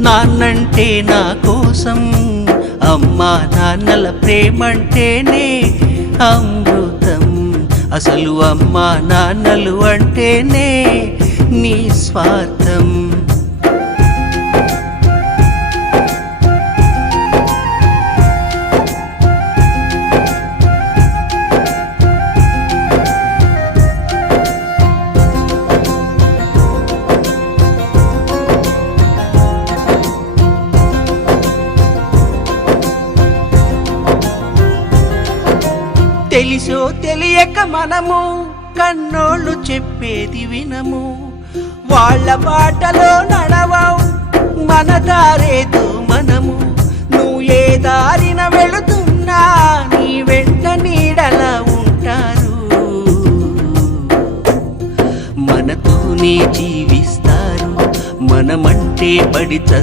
నాన్నంటే నా కోసం, అమ్మా నాన్నల ప్రేమంటేనే అమృతం. అసలు అమ్మా నాన్నలు అంటేనే నిస్వార్థం. తెలిసో తెలియక మనము కన్నోళ్ళు చెప్పేది వినము, వాళ్ళ బాటలో నడవవు, మన దారేదో మనము. నువ్వు ఏ దారిన వెళుతున్నా నీ వెంట నీడలా ఉంటారు, మనతోనే జీవిస్తారు. మనమంటే పడి